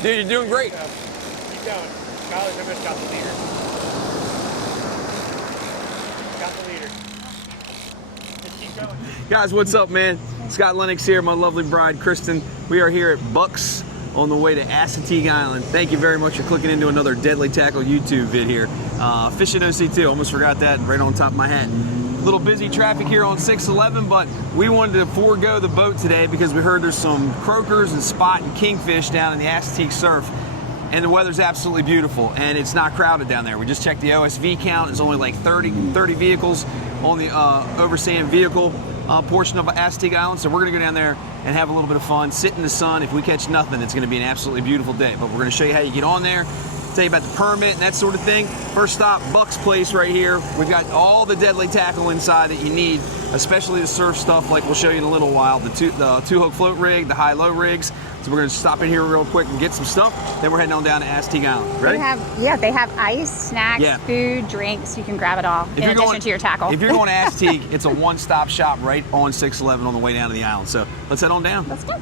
Dude, you're doing great. Keep going. Skyler's almost got the leader. Got the leader. Just keep going. Guys, what's up, man? Scott Lennox here, my lovely bride, Kristen. We are here at Bucks on the way to Assateague Island. Thank you very much for clicking into another Deadly Tackle YouTube vid here. Fishing OC2, almost forgot that right on top of my hat. A little busy traffic here on 611, but we wanted to forego the boat today because we heard there's some croakers and spot and kingfish down in the Assateague surf, and the weather's absolutely beautiful, and it's not crowded down there. We just checked the OSV count. It's only like 30 vehicles on the overseeing vehicle portion of Assateague Island, so we're going to go down there and have a little bit of fun, sit in the sun. If we catch nothing, it's going to be an absolutely beautiful day, but we're going to show you how you get on there, tell you about the permit and that sort of thing. First stop, Buck's Place right here. We've got all the deadly tackle inside that you need, especially the surf stuff like we'll show you in a little while, the two hook float rig, the high-low rigs. So we're going to stop in here real quick and get some stuff, then we're heading on down to Assateague Island. Ready? They have ice, snacks, food, drinks. You can grab it all in addition to your tackle. If you're going to Assateague, it's a one-stop shop right on 611 on the way down to the island. So let's head on down. Let's go.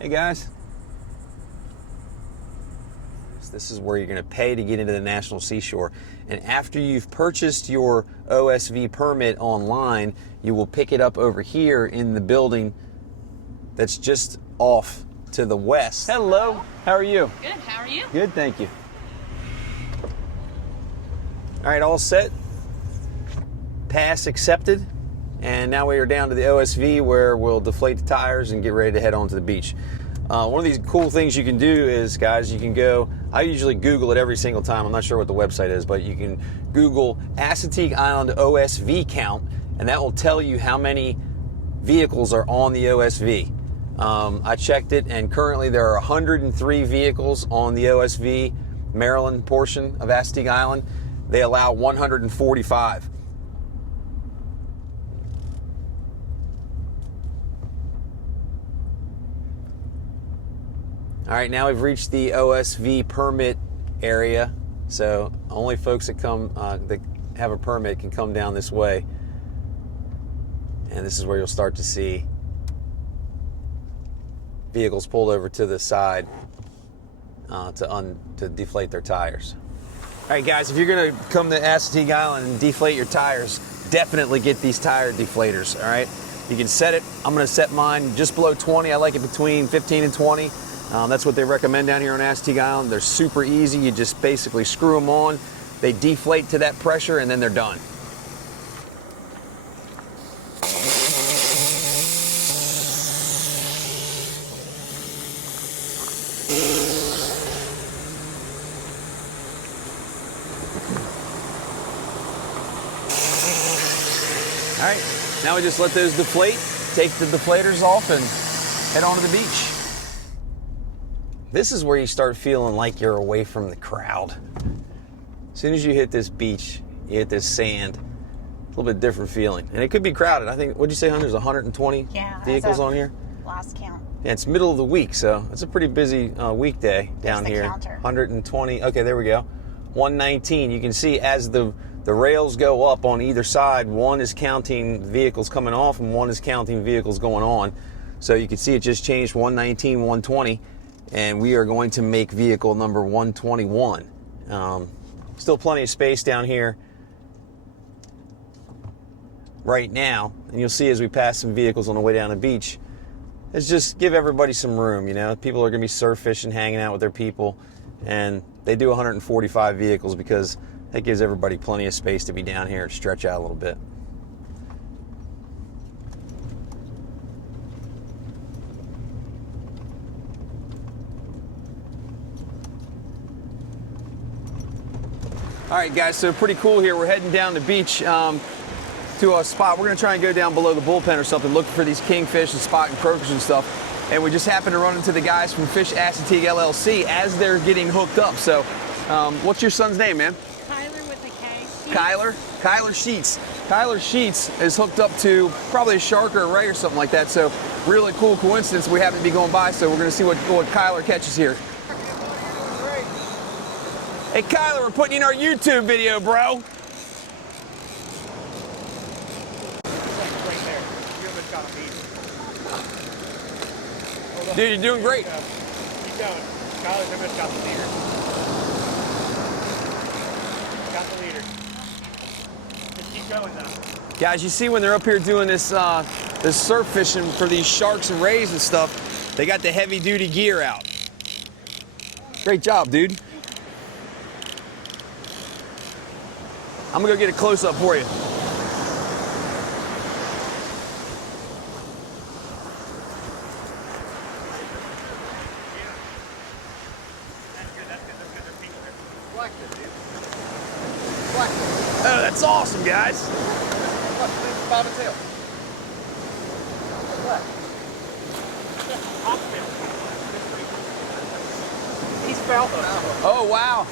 Hey guys. This is where you're going to pay to get into the National Seashore. And after you've purchased your OSV permit online, you will pick it up over here in the building that's just off to the west. Hello, how are you? Good, how are you? Good, thank you. All right, all set. Pass accepted. And now we are down to the OSV where we'll deflate the tires and get ready to head on to the beach. One of these cool things you can do is, guys, you can go, I usually Google it every single time. I'm not sure what the website is, but you can Google Assateague Island OSV count, and that will tell you how many vehicles are on the OSV. I checked it, and currently there are 103 vehicles on the OSV Maryland portion of Assateague Island. They allow 145. All right, now we've reached the OSV permit area, so only folks that come that have a permit can come down this way, and this is where you'll start to see vehicles pulled over to the side to deflate their tires. All right, guys, if you're going to come to Assateague Island and deflate your tires, definitely get these tire deflators. All right, you can set it. I'm going to set mine just below 20. I like it between 15 and 20. That's what they recommend down here on Assateague Island. They're super easy. You just basically screw them on. They deflate to that pressure, and then they're done. All right, now we just let those deflate, take the deflators off, and head on to the beach. This is where you start feeling like you're away from the crowd. As soon as you hit this beach, you hit this sand, a little bit different feeling. And it could be crowded. I think, what'd you say, Hunter? There's 120 vehicles on here? Last count. Yeah, it's middle of the week, so it's a pretty busy weekday down here. Counter. 120, okay, there we go. 119, you can see as the rails go up on either side, one is counting vehicles coming off and one is counting vehicles going on. So you can see it just changed 119, 120. And we are going to make vehicle number 121. Still plenty of space down here right now. And you'll see as we pass some vehicles on the way down the beach, it's just give everybody some room, you know. People are going to be surf fishing, hanging out with their people. And they do 145 vehicles because that gives everybody plenty of space to be down here and stretch out a little bit. All right, guys, so pretty cool here. We're heading down the beach to a spot. We're going to try and go down below the bullpen or something, looking for these kingfish and spot and croakers and stuff. And we just happened to run into the guys from Fish Assateague LLC as they're getting hooked up. So what's your son's name, man? Kyler with a K. Kyler? Kyler Sheets. Kyler Sheets is hooked up to probably a shark or a ray or something like that. So really cool coincidence. We happen to be going by, so we're going to see what Kyler catches here. Hey, Kyler, we're putting you in our YouTube video, bro. shot on beach. Dude, you're doing great. Keep going. Skylar's almost got the leader. Got the leader. Just keep going though. Guys, you see when they're up here doing this this surf fishing for these sharks and rays and stuff, they got the heavy duty gear out. Great job, dude. I'm gonna go get a close up for you. Oh, that's awesome, guys. Bob and tail. He's felt them. Oh, wow.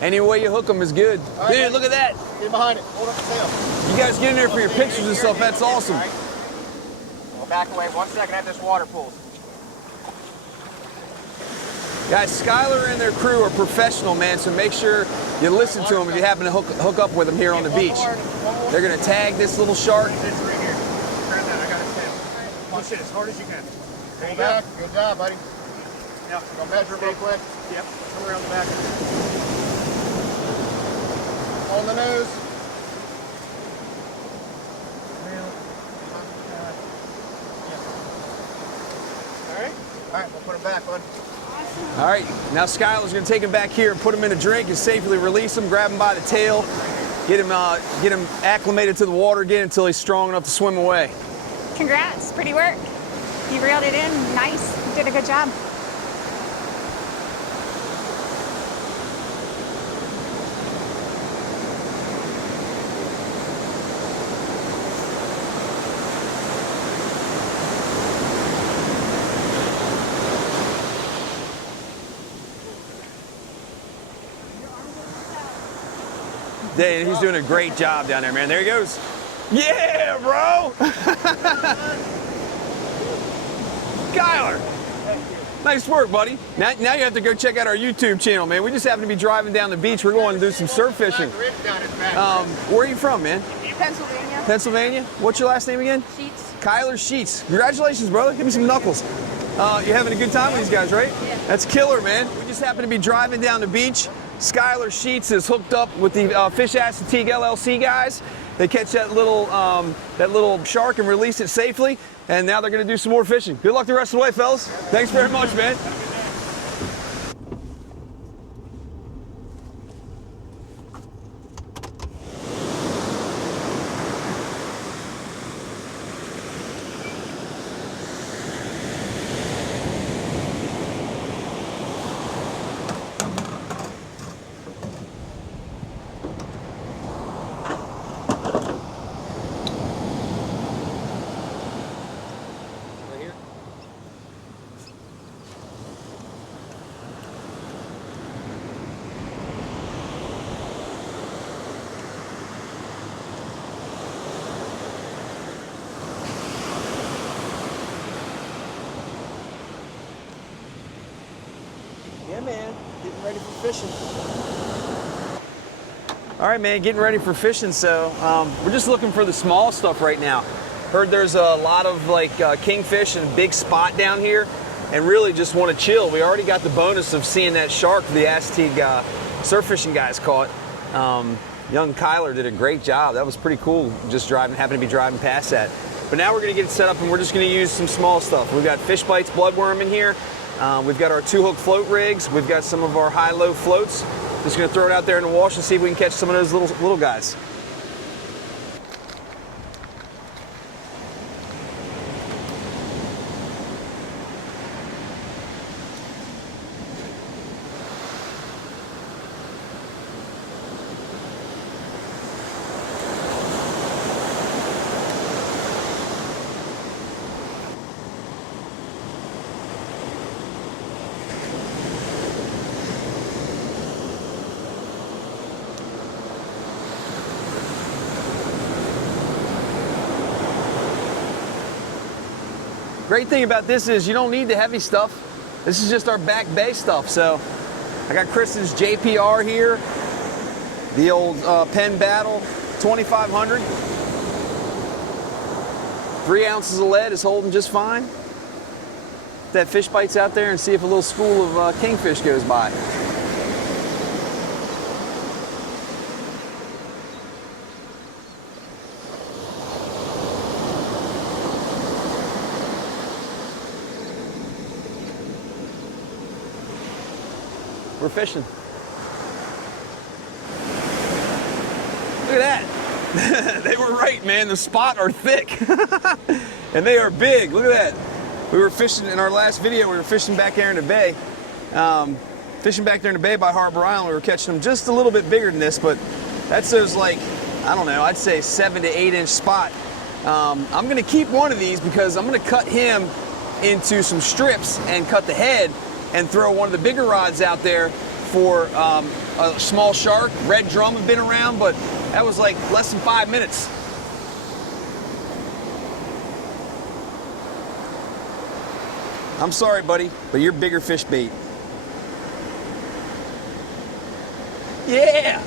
Any way you hook them is good. right, Dude, look at that. Get behind it. Hold up the tail. You guys get in there for your pictures and stuff. That's awesome. We'll back away 1 second after this water pulls. Guys, Skylar and their crew are professional, man, so make sure you listen to them if you happen to hook up with them here on the beach. They're going to tag this little shark. This right here. Grab that. I got his tail. Push it as hard as you can. There you go. Back. Good job, buddy. Yep. Gonna measure real quick. Yep. Somewhere on the back. On the nose. All right. All right, we'll put it back, bud. All right, now Skylar's going to take him back here and put him in a drink and safely release him, grab him by the tail, get him acclimated to the water again until he's strong enough to swim away. Congrats, pretty work. You reeled it in, nice, you did a good job. Dave, he's doing a great job down there, man. There he goes. Yeah, bro! Skylar! Nice work, buddy. Now you have to go check out our YouTube channel, man. We just happen to be driving down the beach. We're going to do some surf fishing. Where are you from, man? Pennsylvania. Pennsylvania? What's your last name again? Sheets. Kyler Sheets. Congratulations, brother. Give me some knuckles. You're having a good time with these guys, right? Yeah. That's killer, man. We just happen to be driving down the beach. Skylar Sheets is hooked up with the Fish Assateague LLC guys. They catch that little shark and release it safely, and now they're going to do some more fishing. Good luck the rest of the way, fellas. Thanks very much, man. Yeah, man. Getting ready for fishing. All right, man, getting ready for fishing. So we're just looking for the small stuff right now. Heard there's a lot of kingfish and big spot down here, and really just want to chill. We already got the bonus of seeing that shark the Assateague surf fishing guys caught. Young Kyler did a great job. That was pretty cool. Just happened to be driving past that. But now we're going to get it set up, and we're just going to use some small stuff. We've got Fish Bites Bloodworm in here. We've got our 2-hook float rigs. We've got some of our high-low floats. Just going to throw it out there in the wash and see if we can catch some of those little guys. Great thing about this is you don't need the heavy stuff. This is just our back bay stuff. So I got Kristen's JPR here, the old Penn Battle 2500. 3 ounces of lead is holding just fine. That fish bites out there and see if a little school of kingfish goes by. We're fishing. Look at that. They were right, man. The spot are thick. And they are big. Look at that. We were fishing in our last video. We were fishing back there in the bay. Fishing back there in the bay by Harbor Island. We were catching them just a little bit bigger than this, but that's those, like, I don't know, I'd say 7 to 8 inch spot. I'm going to keep one of these because I'm going to cut him into some strips and cut the head and throw one of the bigger rods out there for a small shark. Red drum have been around, but that was like less than 5 minutes. I'm sorry, buddy, but you're bigger fish bait. Yeah!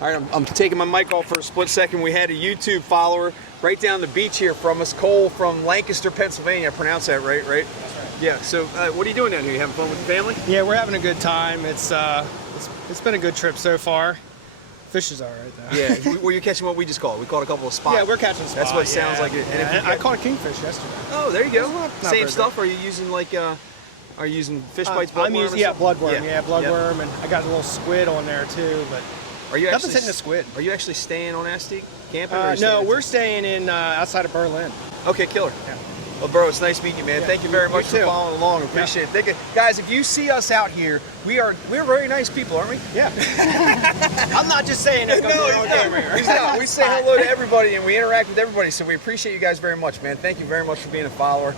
All right, I'm taking my mic off for a split second. We had a YouTube follower right down the beach here from us, Cole from Lancaster, Pennsylvania. I pronounced that right? That's right. Yeah, so what are you doing down here? You having fun with the family? Yeah, we're having a good time. It's been a good trip so far. Fish is all right, though. Yeah, were you catching what we just caught? We caught a couple of spots. Yeah, we're catching spots. That's what it sounds like. And I caught a kingfish yesterday. Oh, there you go. Not Same stuff? Are you using like, are you using fish bites, bloodworm? I'm using, bloodworm. Yeah, Bloodworm, and I got a little squid on there too, but are you nothing's hitting the squid. Are you actually staying on Assateague? Camping? No, we're staying in outside of Berlin. Okay, killer. Yeah. Well, bro, it's nice meeting you, man. Yeah, Thank you very much for too. following along. Appreciate it. Thank you. Guys, if you see us out here, we're very nice people, aren't we? Yeah. I'm not just saying that. No, we say hello to everybody and we interact with everybody, so we appreciate you guys very much, man. Thank you very much for being a follower.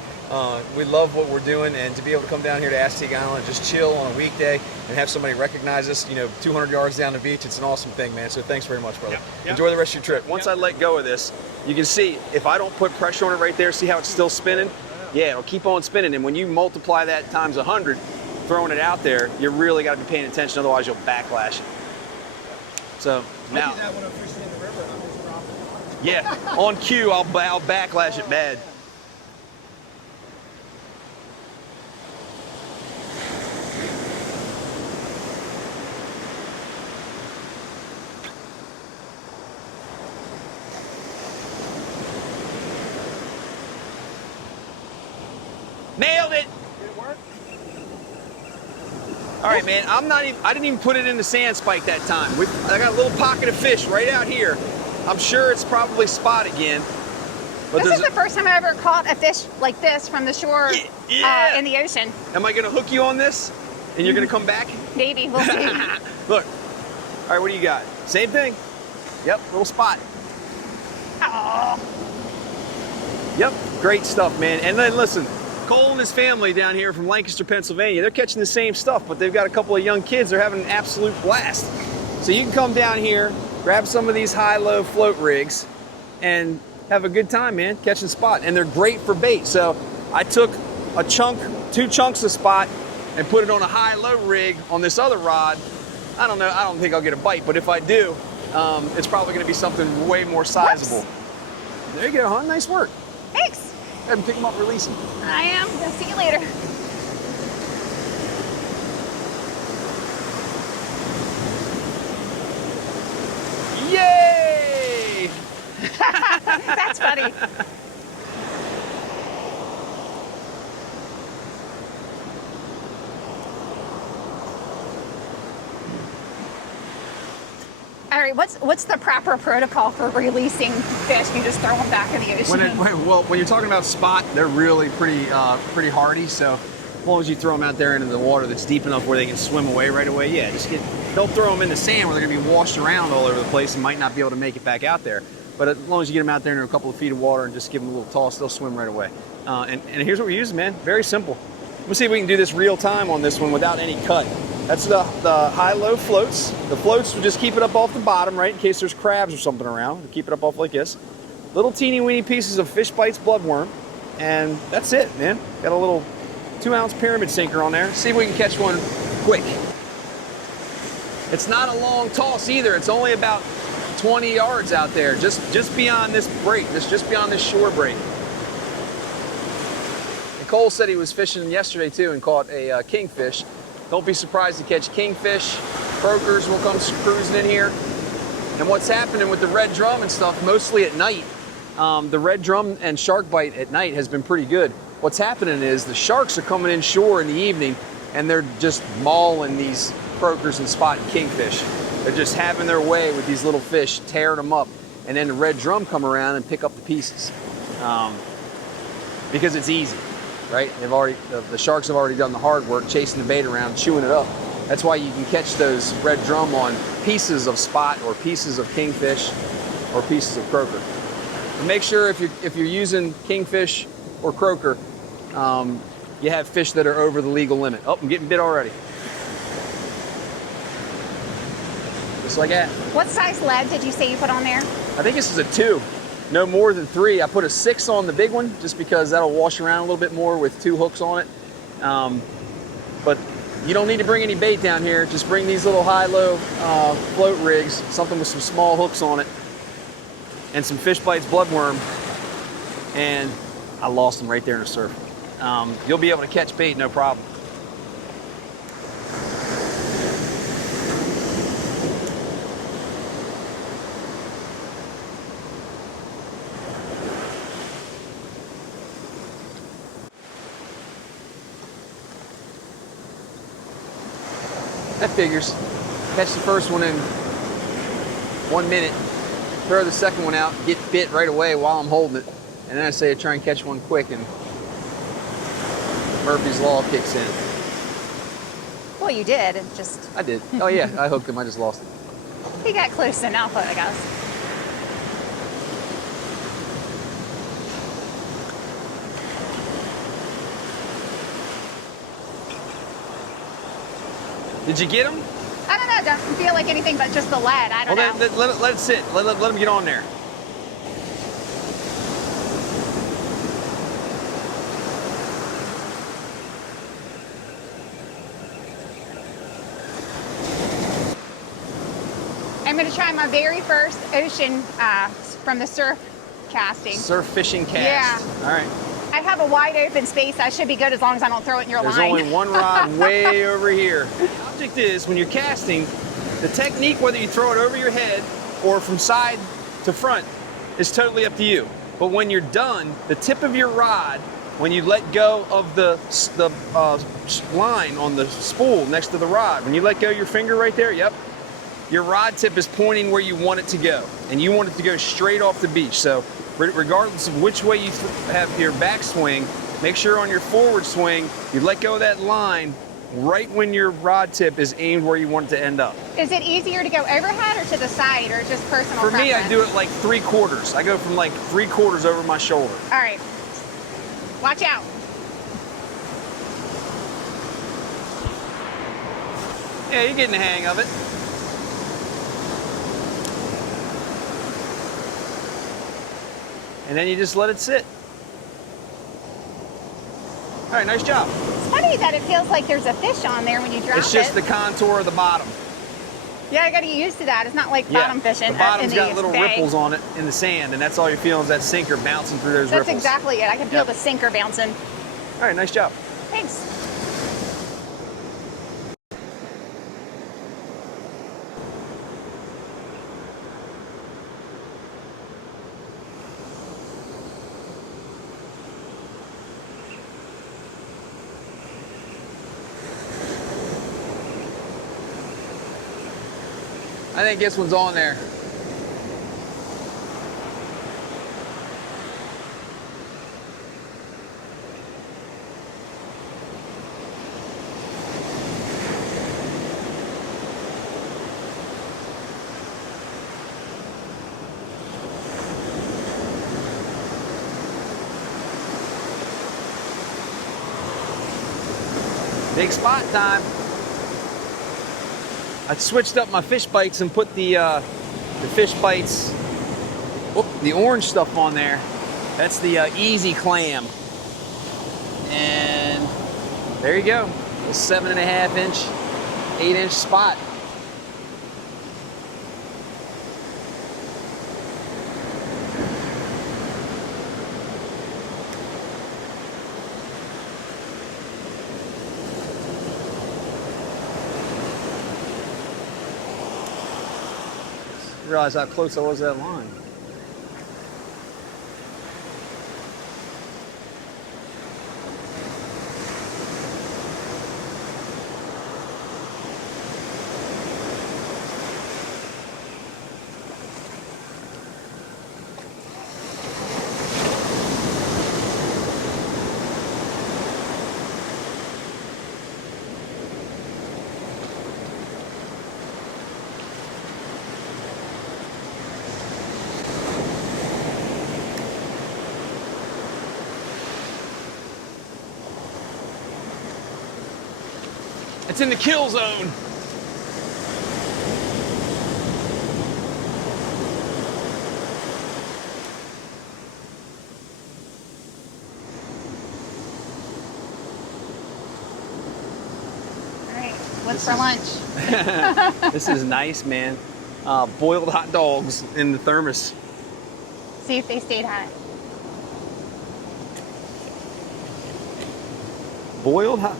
We love what we're doing, and to be able to come down here to Assateague Island and just chill on a weekday and have somebody recognize us, 200 yards down the beach, it's an awesome thing, man. So thanks very much, brother. Yep. Enjoy the rest of your trip. Once I let go of this, you can see if I don't put pressure on it right there, see how it's still spinning? Yeah, it'll keep on spinning, and when you multiply that times 100, throwing it out there, you really got to be paying attention, otherwise you'll backlash it. So now, I do that when I'm fishing in the river and I'm just dropping. yeah, on cue, I'll backlash it bad. Nailed it! Did it work? All right, man. I didn't even put it in the sand spike that time. I got a little pocket of fish right out here. I'm sure it's probably spot again. But This is the first time I ever caught a fish like this from the shore in the ocean. Am I gonna hook you on this? And you're gonna come back? Maybe, we'll see. Look. All right, what do you got? Same thing. Yep, little spot. Oh. Yep, great stuff, man. And then listen, Cole and his family down here from Lancaster, Pennsylvania, they're catching the same stuff, but they've got a couple of young kids. They're having an absolute blast. So you can come down here, grab some of these high-low float rigs, and have a good time, man, catching spot. And they're great for bait. So I took a chunk, 2 chunks of spot, and put it on a high-low rig on this other rod. I don't know, I don't think I'll get a bite, but if I do, it's probably gonna be something way more sizable. Whoops. There you go, huh? Nice work. Thanks. Go ahead and pick them up, release them. I am. I'll see you later. Yay! That's funny. All right, what's the proper protocol for releasing fish? You just throw them back in the ocean? When you're talking about spot, they're really pretty hardy. So as long as you throw them out there into the water that's deep enough where they can swim away right away, yeah, they'll throw them in the sand where they're gonna be washed around all over the place and might not be able to make it back out there. But as long as you get them out there into a couple of feet of water and just give them a little toss, they'll swim right away. And here's what we're using, man. Very simple. Let's see if we can do this real time on this one without any cut. That's the high-low floats. The floats will just keep it up off the bottom, right, in case there's crabs or something around. We'll keep it up off like this. Little teeny-weeny pieces of fish bites bloodworm, and that's it, man. Got a little 2-ounce pyramid sinker on there. See if we can catch one quick. It's not a long toss either. It's only about 20 yards out there, just beyond this break, just beyond this shore break. And Cole said he was fishing yesterday too and caught a kingfish. Don't be surprised to catch kingfish. Croakers will come cruising in here. And what's happening with the red drum and stuff, mostly at night, the red drum and shark bite at night has been pretty good. What's happening is the sharks are coming inshore in the evening and they're just mauling these croakers and spotting kingfish. They're just having their way with these little fish, tearing them up. And then the red drum come around and pick up the pieces. Because it's easy, right? The sharks have already done the hard work, chasing the bait around, chewing it up. That's why you can catch those red drum on pieces of spot or pieces of kingfish or pieces of croaker. And make sure if you're using kingfish or croaker, you have fish that are over the legal limit. Oh, I'm getting bit already. Just like that. What size lead did you say you put on there? I think this is a 2. No more than 3. I put a 6 on the big one just because that'll wash around a little bit more with 2 hooks on it. But you don't need to bring any bait down here. Just bring these little high-low float rigs, something with some small hooks on it, and some Fish Bites bloodworm. And I lost them right there in the surf. You'll be able to catch bait, no problem. That figures. Catch the first one in 1 minute, throw the second one out, get bit right away while I'm holding it, and then I say try and catch one quick, and Murphy's Law kicks in. Well, you did. It just I did. Oh yeah, I hooked him. I just lost it. he got close enough, I guess. Did you get him? I don't know. It doesn't feel like anything but just the lead. I don't know. Then let it sit. Let him get on there. I'm going to try my very first ocean from the surf casting. Surf fishing cast. Yeah. All right. I have a wide open space. I should be good as long as I don't throw it in your There's line. only one rod way over here. The object is, when you're casting, the technique, whether you throw it over your head or from side to front, is totally up to you. But when you're done, the tip of your rod, when you let go of the line on the spool next to the rod, when you let go your finger right there, yep, your rod tip is pointing where you want it to go. And you want it to go straight off the beach. So regardless of which way you have your back swing, make sure on your forward swing, you let go of that line right when your rod tip is aimed where you want it to end up. Is it easier to go overhead or to the side, or just personal For me, I preference? do it like 3/4. I go from like 3/4 over my shoulder. All right. Watch out. Yeah, you're getting the hang of it. And then you just let it sit. All right, nice job. It's funny that it feels like there's a fish on there when you drop it. It's just the contour of the bottom. Yeah, I got to get used to that. It's not like bottom fishing. The bottom's in the got little bay. ripples on it in the sand, and that's all you're feeling is that sinker bouncing through those That's ripples. exactly it. I can feel Yep. the sinker bouncing. All right, nice job. Thanks. I think this one's on there. Big spot time. I switched up my Fish Bites and put the Fish Bites, the orange stuff on there. That's the Easy Clam. And there you go, a 7.5 inch, 8 inch spot. didn't realize how close I was to that line. It's in the kill zone. All right, what's for lunch? This is nice, man. Boiled hot dogs in the thermos. See if they stayed hot. Boiled hot.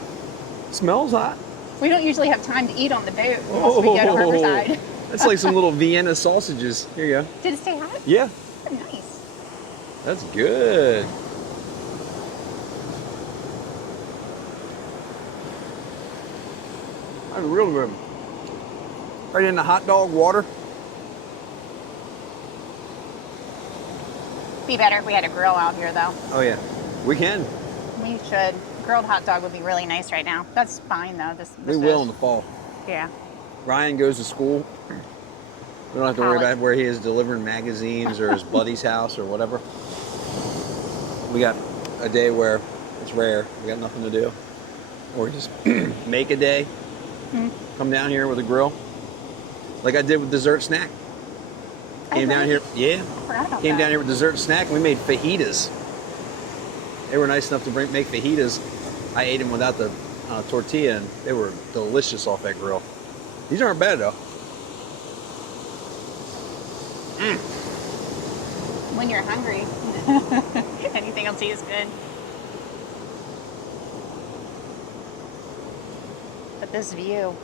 Smells hot. We don't usually have time to eat on the boat once we get on Riverside. That's like some little Vienna sausages. Here you go. Did it stay hot? Yeah, Oh, nice. that's good. That's real good. Right in the hot dog water. Be better if we had a grill out here, though. Oh yeah, we can. We should. Grilled hot dog would be really nice right now. That's fine, though. We will in the fall. Yeah. Ryan goes to school. We don't have to worry College. about where he is delivering magazines or his buddy's house or whatever. We got a day where it's rare. We got nothing to do. Or we just make a day. Come down here with a grill. Like I did with dessert snack. Came down here. Yeah. Forgot about Came that. down here with dessert snack. We made fajitas. They were nice enough to make fajitas. I ate them without the tortilla, and they were delicious off that grill. These aren't bad though. When you're hungry, anything else is good. But this view.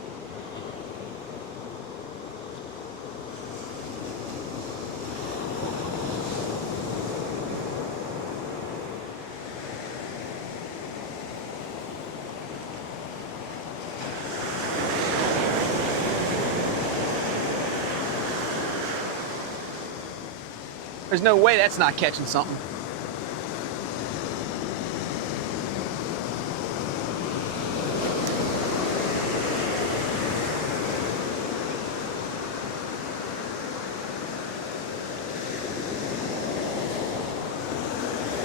There's no way that's not catching something.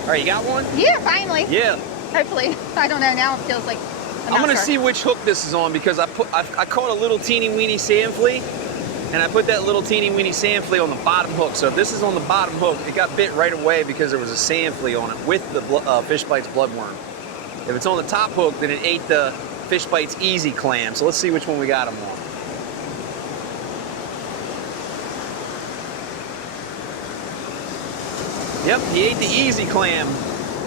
All right, you got one? Yeah, finally. Yeah. Hopefully. I don't know. Now it feels like I'm gonna see which hook this is on because I caught a little teeny weeny sand flea, and I put that little teeny weeny sand flea on the bottom hook. So if this is on the bottom hook, it got bit right away because there was a sand flea on it with the Fish Bites bloodworm. If it's on the top hook, then it ate the Fish Bites easy clam. So let's see which one we got them on. Yep, he ate the easy clam,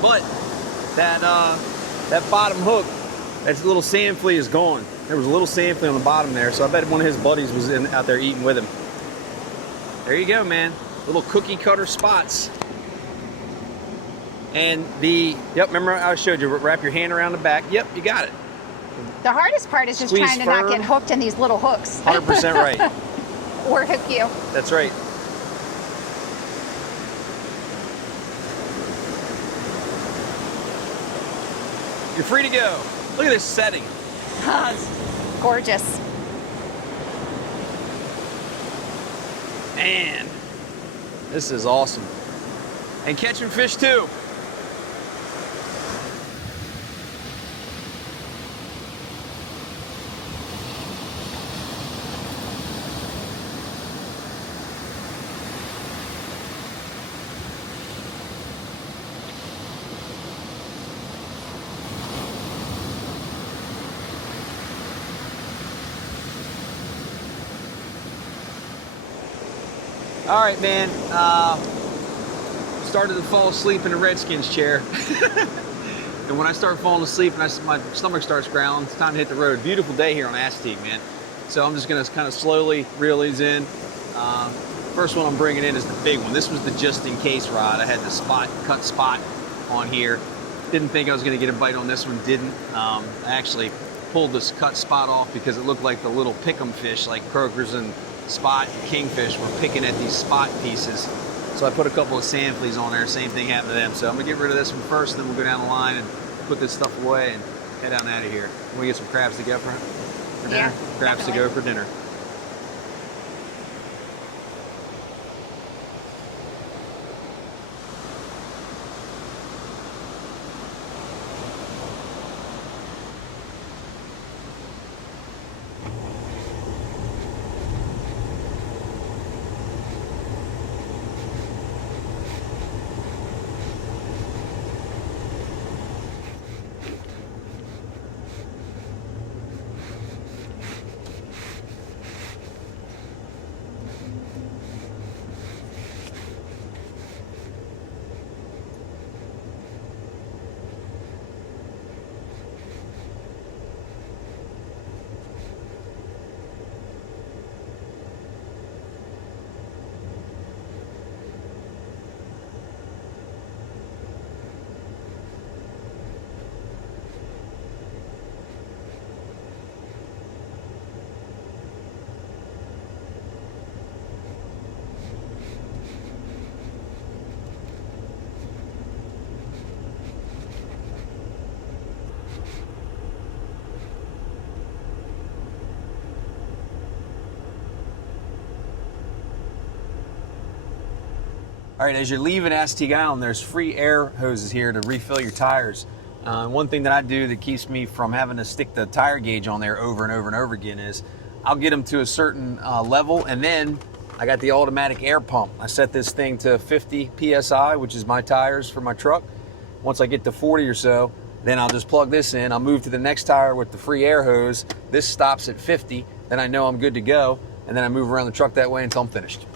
but that bottom hook, that little sand flea is gone. There was a little sand flea on the bottom there, so I bet one of his buddies was out there eating with him. There you go, man. Little cookie cutter spots. And yep, remember I showed you, wrap your hand around the back. Yep, you got it. The hardest part is just Squeeze trying to not firm. get hooked in these little hooks. 100% right. Or hook you. That's right. You're free to go. Look at this setting. It's gorgeous. Man, this is awesome. And catching fish too. All right, man. Started to fall asleep in the Redskins chair. And when I start falling asleep and my stomach starts growling, it's time to hit the road. Beautiful day here on Assateague, man. So I'm just gonna kind of slowly reel these in. First one I'm bringing in is the big one. This was the just-in-case rod. I had the cut spot on here. Didn't think I was going to get a bite on this one. Didn't. I actually pulled this cut spot off because it looked like the little pick'em fish, like croakers and spot and kingfish, were picking at these spot pieces. So I put a couple of sand fleas on there. Same thing happened to them. So I'm going to get rid of this one first, then we'll go down the line and put this stuff away and head on out of here. We get some crabs to go for dinner. Yeah, Crabs definitely. to go for dinner. All right, as you're leaving Assateague Island, there's free air hoses here to refill your tires. One thing that I do that keeps me from having to stick the tire gauge on there over and over and over again is I'll get them to a certain level, and then I got the automatic air pump. I set this thing to 50 PSI, which is my tires for my truck. Once I get to 40 or so, then I'll just plug this in. I'll move to the next tire with the free air hose. This stops at 50, then I know I'm good to go, and then I move around the truck that way until I'm finished.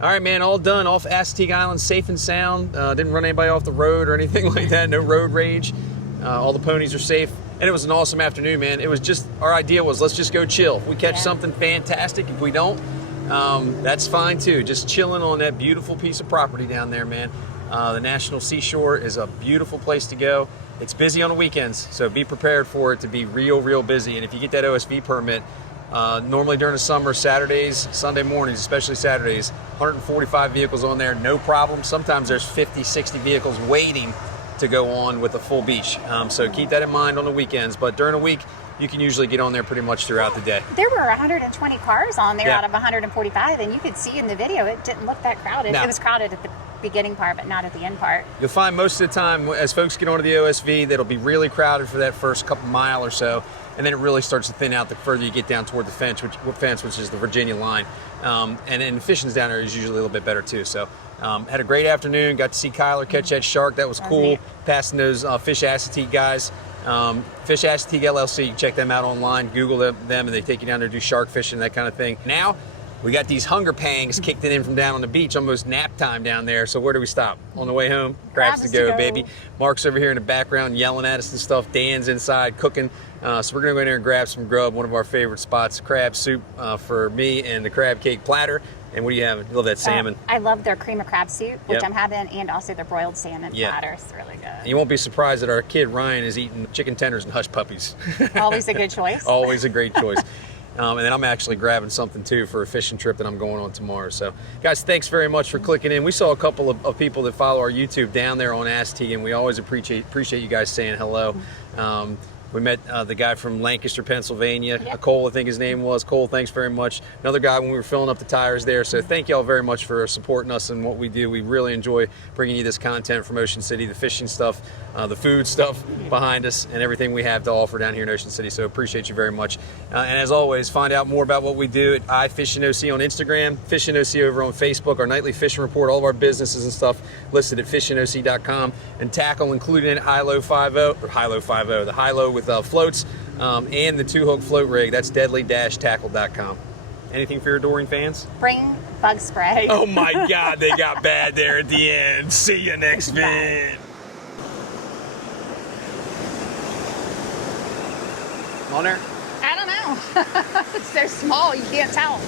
All right, man, all done off Assateague Island, safe and sound. Didn't run anybody off the road or anything like that. No road rage. All the ponies are safe. And it was an awesome afternoon, man. It was just, our idea was, let's just go chill. If we catch something fantastic, if we don't, that's fine too. Just chilling on that beautiful piece of property down there, man. The National Seashore is a beautiful place to go. It's busy on the weekends, so be prepared for it to be real busy. And if you get that OSV permit, normally during the summer, Saturdays, Sunday mornings, especially Saturdays, 145 vehicles on there, no problem. Sometimes there's 50, 60 vehicles waiting to go on with a full beach. So keep that in mind on the weekends. But during the week, you can usually get on there pretty much throughout the day. There were 120 cars on there Yeah. out of 145, and you could see in the video it didn't look that crowded. No. It was crowded at the beginning part, but not at the end part. You'll find most of the time, as folks get onto the OSV, that'll be really crowded for that first couple mile or so, and then it really starts to thin out the further you get down toward the fence, which is the Virginia line. And then fishing's down there is usually a little bit better too. So had a great afternoon. Got to see Kyler catch that shark. That was cool. neat. Passing those Fish Assateague guys. Fish Assateague LLC. You can check them out online. Google them, and they take you down there to do shark fishing, that kind of thing. Now we got these hunger pangs kicked in from down on the beach. Almost nap time down there. So where do we stop? On the way home, crabs to go, baby. Mark's over here in the background yelling at us and stuff. Dan's inside cooking. So we're gonna go in there and grab some grub. One of our favorite spots, crab soup for me, and the crab cake platter. And what do you have? You love that salmon. I love their cream of crab soup, which Yep. I'm having, and also their broiled salmon Yeah. platter. It's really good. And you won't be surprised that our kid Ryan is eating chicken tenders and hush puppies. Always a good choice. Always a great choice. And then I'm actually grabbing something too for a fishing trip that I'm going on tomorrow. So guys, thanks very much for clicking in. We saw a couple of people that follow our YouTube down there on Assateague, and we always appreciate you guys saying hello. We met the guy from Lancaster, Pennsylvania. Cole, I think his name was. Cole, thanks very much. Another guy when we were filling up the tires there. So thank y'all very much for supporting us and what we do. We really enjoy bringing you this content from Ocean City, the fishing stuff, the food stuff behind us, and everything we have to offer down here in Ocean City. So appreciate you very much. And as always, find out more about what we do at iFishingOC on Instagram, FishingOC over on Facebook, our nightly fishing report, all of our businesses and stuff listed at fishingoc.com, and tackle included in Hilo 50, or Hilo 50, the Hilo with floats, and the 2-hook float rig. That's deadly-tackle.com. Anything for your Doreen fans? Bring bug spray. Oh my God, they got bad there at the end. See you next vid. On there? I don't know. They're small. You can't tell.